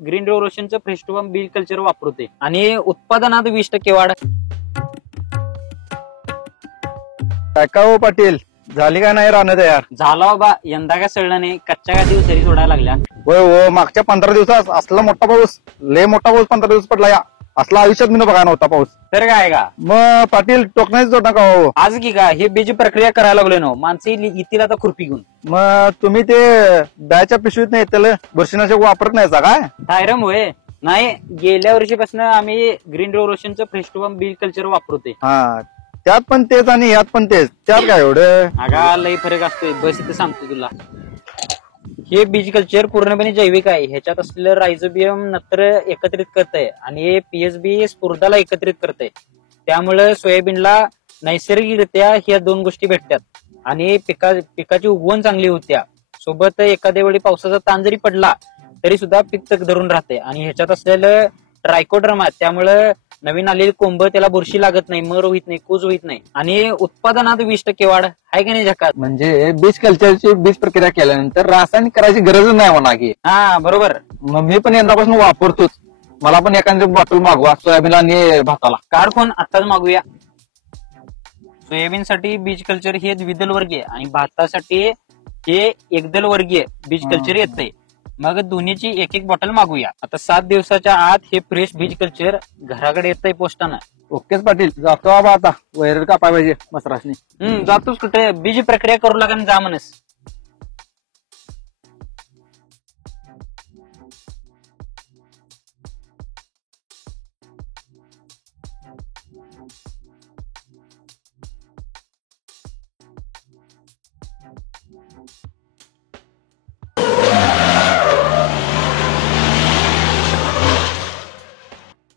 Green रेव्होल्यूशनचं फ्रेस्टोबम बीज culture वापरतोय आणि उत्पादनात 20% वाढ. काय का हो पाटील, झाली का नाही राहणं तयार? झाला बाबा, यंदा काय सळलं नाही. कच्च्या गाठी सरी सोडायला लागल्या. होय हो, मागच्या 15 दिवसात असला मोठा पाऊस, लय मोठा पाऊस 15 दिवस पडला. या असला आयुष्यात मी बघा नव्हता पाऊस. तर काय का मग पाटील टोकण्याच जोड नका हो. आज की का हे बीज प्रक्रिया करायला लागलोय ना, माणसं येतील आता खुरपी घेऊन. मग तुम्ही ते बॅच्या पिशवीत नाही त्याला बुरशीनाशक वापरत नाही का काय? थायरम होय नाही, गेल्या वर्षीपासून आम्ही ग्रीन रेव्होल्यूशनचं फ्रेस्टोबम बीज कल्चर वापरतोय. हा, त्यात पण तेच आणि यात पण तेच, त्यात काय एवढं? अगा लय फरक असतोय, बस इथं सांगतो तुला. हे बीज कल्चर पूर्णपणे जैविक आहे. ह्याच्यात असलेलं रायझोबियम नत्र एकत्रित करतंय आणि हे पीएसबी स्फुरदाला एकत्रित करतंय. त्यामुळे सोयाबीनला नैसर्गिकरित्या ह्या दोन गोष्टी भेटतात आणि पिकाची उगवण चांगली होत्या. सोबत एखाद्या वेळी पावसाचा ताण जरी पडला तरी सुद्धा पीक तग धरून राहते. आणि ह्याच्यात असलेलं ट्रायकोडर्मा, त्यामुळे नवीन आलेली कोंब त्याला बुरशी लागत नाही, मर होत नाही, कूज होत नाही आणि उत्पादनात 20% वाढ आहे का नाही झकात? म्हणजे बीज कल्चरची बीज प्रक्रिया केल्यानंतर रासायनिक करायची गरज नाही म्हणा की. हा बरोबर. मग मी पण यंदापासून वापरतोच. मला पण एखादी बॉटल मागवा सोयाबीनला आणि भाताला. कार फोन आताच मागूया. सोयाबीनसाठी बीज कल्चर हे द्विदल वर्गीय आणि भातासाठी हे एकदल वर्गीय बीज कल्चर येतंय. मग दोन्हीची एक एक बॉटल मागूया. आता 7 दिवसाच्या आत हे फ्रेश बीज कल्चर घराकडे येतंय पोस्टानं. ओकेच पाटील, जातो बाबा आता. वैर कापाय पाहिजे मसरासनी. जातोच कुठे, बीज प्रक्रिया करू लागा जा म्हणस.